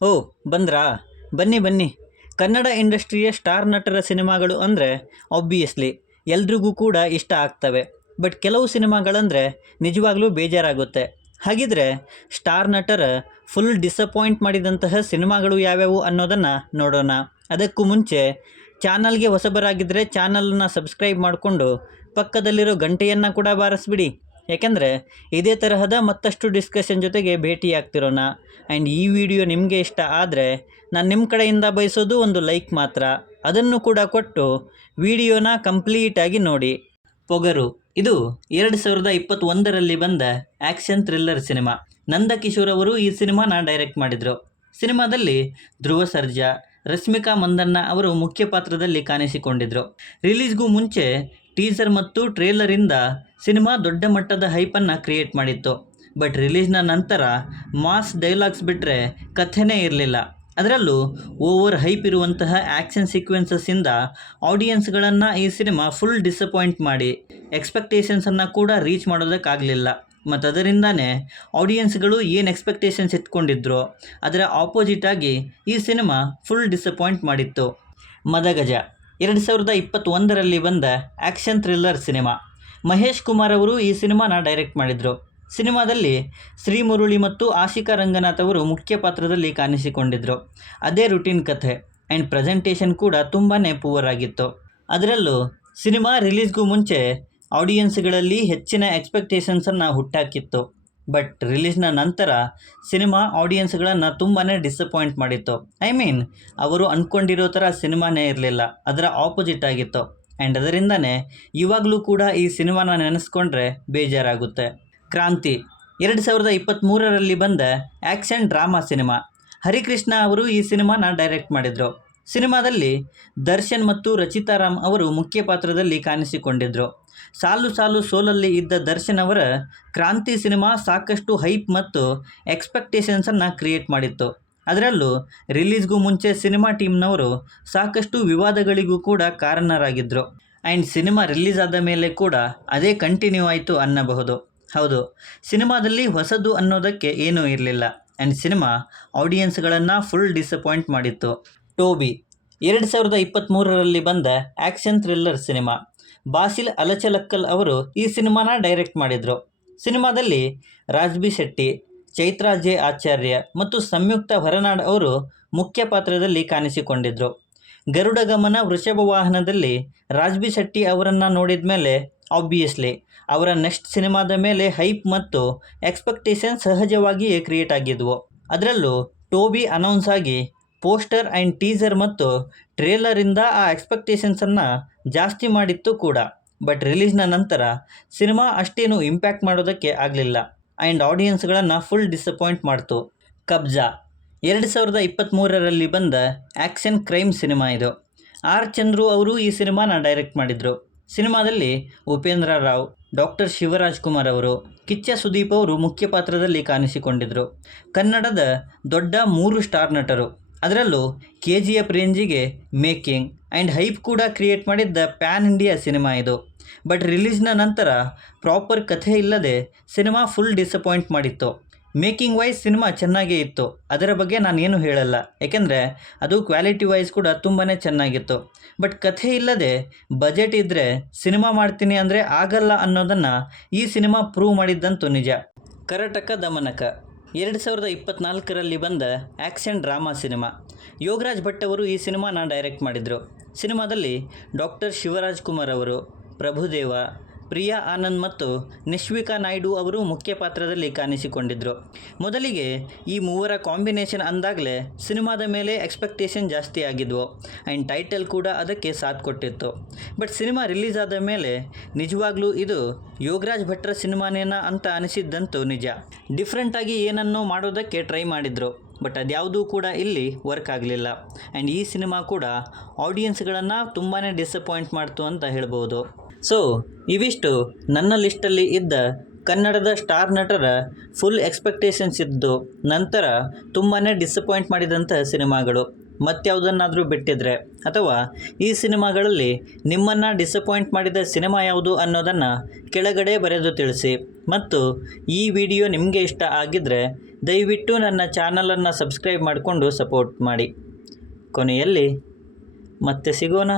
ಓ ಬಂದ್ರಾ? ಬನ್ನಿ ಬನ್ನಿ. ಕನ್ನಡ ಇಂಡಸ್ಟ್ರಿಯ ಸ್ಟಾರ್ ನಟರ ಸಿನಿಮಾಗಳು ಅಂದರೆ ಆಬ್ವಿಯಸ್ಲಿ ಎಲ್ರಿಗೂ ಕೂಡ ಇಷ್ಟ ಆಗ್ತವೆ. ಬಟ್ ಕೆಲವು ಸಿನಿಮಾಗಳಂದರೆ ನಿಜವಾಗ್ಲೂ ಬೇಜಾರಾಗುತ್ತೆ. ಹಾಗಿದ್ರೆ ಸ್ಟಾರ್ ನಟರ ಫುಲ್ ಡಿಸಪಾಯಿಂಟ್ ಮಾಡಿದಂತಹ ಸಿನಿಮಾಗಳು ಯಾವ್ಯಾವು ಅನ್ನೋದನ್ನು ನೋಡೋಣ. ಅದಕ್ಕೂ ಮುಂಚೆ ಚಾನಲ್ಗೆ ಹೊಸಬರಾಗಿದ್ದರೆ ಚಾನಲನ್ನು ಸಬ್ಸ್ಕ್ರೈಬ್ ಮಾಡಿಕೊಂಡು ಪಕ್ಕದಲ್ಲಿರೋ ಗಂಟೆಯನ್ನು ಕೂಡ ಬಾರಿಸ್ಬಿಡಿ. ಯಾಕೆಂದರೆ ಇದೇ ತರಹದ ಮತ್ತಷ್ಟು ಡಿಸ್ಕಷನ್ ಜೊತೆಗೆ ಭೇಟಿಯಾಗ್ತಿರೋಣ. ಆ್ಯಂಡ್ ಈ ವಿಡಿಯೋ ನಿಮಗೆ ಇಷ್ಟ ಆದರೆ ನಾನು ನಿಮ್ಮ ಕಡೆಯಿಂದ ಬಯಸೋದು ಒಂದು ಲೈಕ್ ಮಾತ್ರ. ಅದನ್ನು ಕೂಡ ಕೊಟ್ಟು ವಿಡಿಯೋನ ಕಂಪ್ಲೀಟಾಗಿ ನೋಡಿ. ಪೊಗರು ಇದು 2021ರಲ್ಲಿ ಬಂದ ಆ್ಯಕ್ಷನ್ ಥ್ರಿಲ್ಲರ್ ಸಿನಿಮಾ. ನಂದಕಿಶೋರ್ ಅವರು ಈ ಸಿನಿಮಾನ ಡೈರೆಕ್ಟ್ ಮಾಡಿದರು. ಸಿನಿಮಾದಲ್ಲಿ ಧ್ರುವ ಸರ್ಜಾ, ರಶ್ಮಿಕಾ ಮಂದಣ್ಣ ಅವರು ಮುಖ್ಯ ಪಾತ್ರದಲ್ಲಿ ಕಾಣಿಸಿಕೊಂಡಿದ್ದರು. ರಿಲೀಸ್ಗೂ ಮುಂಚೆ ಟೀಸರ್ ಮತ್ತು ಟ್ರೇಲರಿಂದ ಸಿನಿಮಾ ದೊಡ್ಡ ಮಟ್ಟದ ಹೈಪನ್ನು ಕ್ರಿಯೇಟ್ ಮಾಡಿತ್ತು. ಬಟ್ ರಿಲೀಸ್ನ ನಂತರ ಮಾಸ್ ಡೈಲಾಗ್ಸ್ ಬಿಟ್ಟರೆ ಕಥೆನೇ ಇರಲಿಲ್ಲ. ಅದರಲ್ಲೂ ಓವರ್ ಹೈಪ್ ಇರುವಂತಹ ಆ್ಯಕ್ಷನ್ ಸೀಕ್ವೆನ್ಸಸ್ಸಿಂದ ಆಡಿಯನ್ಸ್ಗಳನ್ನು ಈ ಸಿನಿಮಾ ಫುಲ್ ಡಿಸಪಾಯಿಂಟ್ ಮಾಡಿ ಎಕ್ಸ್ಪೆಕ್ಟೇಷನ್ಸನ್ನು ಕೂಡ ರೀಚ್ ಮಾಡೋದಕ್ಕಾಗಲಿಲ್ಲ. ಮತ್ತು ಅದರಿಂದನೇ ಆಡಿಯನ್ಸ್ಗಳು ಏನು ಎಕ್ಸ್ಪೆಕ್ಟೇಷನ್ಸ್ ಇಟ್ಕೊಂಡಿದ್ರೋ ಅದರ ಆಪೋಸಿಟಾಗಿ ಈ ಸಿನಿಮಾ ಫುಲ್ ಡಿಸಪಾಯಿಂಟ್ ಮಾಡಿತ್ತು. ಮದಗಜ 2021ರಲ್ಲಿ ಬಂದ action thriller cinema. Mahesh Kumar ಅವರು ಈ ಸಿನಿಮಾನ ಡೈರೆಕ್ಟ್ ಮಾಡಿದರು. ಸಿನಿಮಾದಲ್ಲಿ ಶ್ರೀ ಮುರುಳಿ ಮತ್ತು ಆಶಿಕಾ ರಂಗನಾಥ್ ಅವರು ಮುಖ್ಯ ಪಾತ್ರದಲ್ಲಿ ಕಾಣಿಸಿಕೊಂಡಿದ್ದರು. ಅದೇ ರುಟೀನ್ ಕಥೆ ಆ್ಯಂಡ್ ಪ್ರೆಸೆಂಟೇಷನ್ ಕೂಡ ತುಂಬಾ ಪೂವರ್ ಆಗಿತ್ತು. ಅದರಲ್ಲೂ ಸಿನಿಮಾ ರಿಲೀಸ್ಗೂ ಮುಂಚೆ ಆಡಿಯನ್ಸ್ಗಳಲ್ಲಿ ಹೆಚ್ಚಿನ ಎಕ್ಸ್ಪೆಕ್ಟೇಷನ್ಸನ್ನು ಹುಟ್ಟಾಕಿತ್ತು. ಬಟ್ ರಿಲೀಸ್ನ ನಂತರ ಸಿನಿಮಾ ಆಡಿಯನ್ಸ್ಗಳನ್ನು ತುಂಬಾ ಡಿಸಪಾಯಿಂಟ್ ಮಾಡಿತ್ತು. ಅವರು ಅಂದ್ಕೊಂಡಿರೋ ಥರ ಸಿನಿಮಾನೇ ಇರಲಿಲ್ಲ, ಅದರ ಆಪೋಸಿಟ್ ಆಗಿತ್ತು. ಆ್ಯಂಡ್ ಅದರಿಂದನೇ ಇವಾಗಲೂ ಕೂಡ ಈ ಸಿನಿಮಾನ ನೆನೆಸ್ಕೊಂಡ್ರೆ ಬೇಜಾರಾಗುತ್ತೆ. ಕ್ರಾಂತಿ 2023ರಲ್ಲಿ ಬಂದ ಆ್ಯಕ್ಷನ್ ಡ್ರಾಮಾ ಸಿನಿಮಾ. ಹರಿಕೃಷ್ಣ ಅವರು ಈ ಸಿನಿಮಾನ ಡೈರೆಕ್ಟ್ ಮಾಡಿದರು. ಸಿನಿಮಾದಲ್ಲಿ ದರ್ಶನ್ ಮತ್ತು ರಚಿತಾರಾಮ್ ಅವರು ಮುಖ್ಯ ಪಾತ್ರದಲ್ಲಿ ಕಾಣಿಸಿಕೊಂಡಿದ್ದರು. ಸಾಲು ಸಾಲು ಸೋಲಲ್ಲಿ ಇದ್ದ ದರ್ಶನ್ ಅವರ ಕ್ರಾಂತಿ ಸಿನಿಮಾ ಸಾಕಷ್ಟು ಹೈಪ್ ಮತ್ತು ಎಕ್ಸ್ಪೆಕ್ಟೇಷನ್ಸನ್ನು ಕ್ರಿಯೇಟ್ ಮಾಡಿತ್ತು. ಅದರಲ್ಲೂ ರಿಲೀಸ್ಗೂ ಮುಂಚೆ ಸಿನಿಮಾ ಟೀಮ್ನವರು ಸಾಕಷ್ಟು ವಿವಾದಗಳಿಗೂ ಕೂಡ ಕಾರಣರಾಗಿದ್ದರು. ಆ್ಯಂಡ್ ಸಿನಿಮಾ ರಿಲೀಸ್ ಆದ ಮೇಲೆ ಕೂಡ ಅದೇ ಕಂಟಿನ್ಯೂ ಆಯಿತು ಅನ್ನಬಹುದು. ಹೌದು, ಸಿನಿಮಾದಲ್ಲಿ ಹೊಸದು ಅನ್ನೋದಕ್ಕೆ ಏನೂ ಇರಲಿಲ್ಲ. ಆ್ಯಂಡ್ ಸಿನಿಮಾ ಆಡಿಯನ್ಸ್ಗಳನ್ನು ಫುಲ್ ಡಿಸಪಾಯಿಂಟ್ ಮಾಡಿತ್ತು. ಟೋಬಿ 2023ರಲ್ಲಿ ಬಂದ ಆ್ಯಕ್ಷನ್ ಥ್ರಿಲ್ಲರ್ ಸಿನಿಮಾ. ಬಾಸಿಲ್ ಅಲಚಲಕ್ಕಲ್ ಅವರು ಈ ಸಿನಿಮಾನ ಡೈರೆಕ್ಟ್ ಮಾಡಿದರು. ಸಿನಿಮಾದಲ್ಲಿ ರಾಜ್ಬಿ ಶೆಟ್ಟಿ, ಚೈತ್ರಾ ಜೆ ಆಚಾರ್ಯ ಮತ್ತು ಸಂಯುಕ್ತ ಹೊರನಾಡ್ ಅವರು ಮುಖ್ಯ ಪಾತ್ರದಲ್ಲಿ ಕಾಣಿಸಿಕೊಂಡಿದ್ದರು. ಗರುಡಗಮನ ವೃಷಭ ವಾಹನದಲ್ಲಿ ರಾಜ್ಬಿ ಶೆಟ್ಟಿ ಅವರನ್ನು ನೋಡಿದ ಮೇಲೆ ಆಬ್ವಿಯಸ್ಲಿ ಅವರ ನೆಕ್ಸ್ಟ್ ಸಿನಿಮಾದ ಮೇಲೆ ಹೈಪ್ ಮತ್ತು ಎಕ್ಸ್ಪೆಕ್ಟೇಷನ್ ಸಹಜವಾಗಿಯೇ ಕ್ರಿಯೇಟ್ ಆಗಿದ್ವು. ಅದರಲ್ಲೂ ಟೋಬಿ ಅನೌನ್ಸ್ ಆಗಿ ಪೋಸ್ಟರ್ ಆ್ಯಂಡ್ ಟೀಸರ್ ಮತ್ತು ಟ್ರೇಲರಿಂದ ಆ ಎಕ್ಸ್ಪೆಕ್ಟೇಷನ್ಸನ್ನು ಜಾಸ್ತಿ ಮಾಡಿತ್ತು ಕೂಡ. ಬಟ್ ರಿಲೀಸ್ನ ನಂತರ ಸಿನಿಮಾ ಅಷ್ಟೇನು ಇಂಪ್ಯಾಕ್ಟ್ ಮಾಡೋದಕ್ಕೆ ಆಗಲಿಲ್ಲ ಆ್ಯಂಡ್ ಆಡಿಯನ್ಸ್ಗಳನ್ನು ಫುಲ್ ಡಿಸಪಾಯಿಂಟ್ ಮಾಡ್ತು. ಕಬ್ಜಾ 2023ರಲ್ಲಿ ಬಂದ ಆ್ಯಕ್ಷನ್ ಕ್ರೈಮ್ ಸಿನಿಮಾ ಇದು. ಆರ್ ಚಂದ್ರು ಅವರು ಈ ಸಿನಿಮಾನ ಡೈರೆಕ್ಟ್ ಮಾಡಿದರು. ಸಿನಿಮಾದಲ್ಲಿ ಉಪೇಂದ್ರ ರಾವ್, ಡಾಕ್ಟರ್ ಶಿವರಾಜ್ಕುಮಾರ್ ಅವರು, ಕಿಚ್ಚ ಸುದೀಪ್ ಅವರು ಮುಖ್ಯ ಪಾತ್ರದಲ್ಲಿ ಕಾಣಿಸಿಕೊಂಡಿದ್ದರು. ಕನ್ನಡದ ದೊಡ್ಡ 3 ಸ್ಟಾರ್ ನಟರು. ಅದರಲ್ಲೂ KGF ರೇಂಜಿಗೆ ಮೇಕಿಂಗ್ ಆ್ಯಂಡ್ ಹೈಪ್ ಕೂಡ ಕ್ರಿಯೇಟ್ ಮಾಡಿದ್ದ ಪ್ಯಾನ್ ಇಂಡಿಯಾ ಸಿನಿಮಾ ಇದು. ಬಟ್ ರಿಲೀಸ್ನ ನಂತರ ಪ್ರಾಪರ್ ಕಥೆ ಇಲ್ಲದೆ ಸಿನಿಮಾ ಫುಲ್ ಡಿಸಪಾಯಿಂಟ್ ಮಾಡಿತ್ತು. ಮೇಕಿಂಗ್ ವೈಸ್ ಸಿನಿಮಾ ಚೆನ್ನಾಗೇ ಇತ್ತು, ಅದರ ಬಗ್ಗೆ ನಾನೇನು ಹೇಳಲ್ಲ, ಏಕೆಂದರೆ ಅದು ಕ್ವಾಲಿಟಿ ವೈಸ್ ಕೂಡ ತುಂಬಾ ಚೆನ್ನಾಗಿತ್ತು. ಬಟ್ ಕಥೆ ಇಲ್ಲದೆ ಬಜೆಟ್ ಇದ್ದರೆ ಸಿನಿಮಾ ಮಾಡ್ತೀನಿ ಅಂದರೆ ಆಗಲ್ಲ ಅನ್ನೋದನ್ನು ಈ ಸಿನಿಮಾ ಪ್ರೂವ್ ಮಾಡಿದ್ದಂತೂ ನಿಜ. ಕರಟಕ ದಮನಕ 2024ರಲ್ಲಿ ಬಂದ action drama cinema. Yogaraj Bhat ಅವರು ಈ ಸಿನಿಮಾನ ಡೈರೆಕ್ಟ್ ಮಾಡಿದರು. ಸಿನಿಮಾದಲ್ಲಿ ಡಾಕ್ಟರ್ ಶಿವರಾಜ್ಕುಮಾರ್ ಅವರು, ಪ್ರಭುದೇವ, ಪ್ರಿಯಾ ಆನಂದ್ ಮತ್ತು ನಿಶ್ವಿಕಾ ನಾಯ್ಡು ಅವರು ಮುಖ್ಯ ಪಾತ್ರದಲ್ಲಿ ಕಾಣಿಸಿಕೊಂಡಿದ್ದರು. ಮೊದಲಿಗೆ ಈ ಮೂವರ ಕಾಂಬಿನೇಷನ್ ಅಂದಾಗಲೇ ಸಿನಿಮಾದ ಮೇಲೆ ಎಕ್ಸ್ಪೆಕ್ಟೇಷನ್ ಜಾಸ್ತಿ ಆಗಿದ್ವು ಆ್ಯಂಡ್ ಟೈಟಲ್ ಕೂಡ ಅದಕ್ಕೆ ಸಾಥ್ ಕೊಟ್ಟಿತ್ತು. ಬಟ್ ಸಿನಿಮಾ ರಿಲೀಸ್ ಆದ ಮೇಲೆ ನಿಜವಾಗ್ಲೂ ಇದು ಯೋಗರಾಜ್ ಭಟ್ರ ಸಿನಿಮಾನೇನಾ ಅಂತ ಅನಿಸಿದ್ದಂತೂ ನಿಜ. ಡಿಫ್ರೆಂಟಾಗಿ ಏನನ್ನೋ ಮಾಡೋದಕ್ಕೆ ಟ್ರೈ ಮಾಡಿದರು, ಬಟ್ ಅದ್ಯಾವುದೂ ಕೂಡ ಇಲ್ಲಿ ವರ್ಕ್ ಆಗಲಿಲ್ಲ. ಆ್ಯಂಡ್ ಈ ಸಿನಿಮಾ ಕೂಡ ಆಡಿಯನ್ಸ್ಗಳನ್ನು ತುಂಬಾ ಡಿಸಪಾಯಿಂಟ್ ಮಾಡ್ತು ಅಂತ ಹೇಳ್ಬೋದು. ಸೊ ಇವಿಷ್ಟು ನನ್ನ ಲಿಸ್ಟಲ್ಲಿ ಇದ್ದ ಕನ್ನಡದ ಸ್ಟಾರ್ ನಟರ ಫುಲ್ ಎಕ್ಸ್ಪೆಕ್ಟೇಷನ್ಸ್ ಇದ್ದು ನಂತರ ತುಂಬಾ ಡಿಸಪಾಯಿಂಟ್ ಮಾಡಿದಂಥ ಸಿನಿಮಾಗಳು. ಮತ್ಯಾವುದನ್ನಾದರೂ ಬಿಟ್ಟಿದ್ರೆ, ಅಥವಾ ಈ ಸಿನಿಮಾಗಳಲ್ಲಿ ನಿಮ್ಮನ್ನು ಡಿಸಪಾಯಿಂಟ್ ಮಾಡಿದ ಸಿನಿಮಾ ಯಾವುದು ಅನ್ನೋದನ್ನು ಕೆಳಗಡೆ ಬರೆದು ತಿಳಿಸಿ. ಮತ್ತು ಈ ವಿಡಿಯೋ ನಿಮಗೆ ಇಷ್ಟ ಆಗಿದ್ದರೆ ದಯವಿಟ್ಟು ನನ್ನ ಚಾನಲನ್ನು ಸಬ್ಸ್ಕ್ರೈಬ್ ಮಾಡಿಕೊಂಡು ಸಪೋರ್ಟ್ ಮಾಡಿ. ಕೊನೆಯಲ್ಲಿ ಮತ್ತೆ ಸಿಗೋಣ.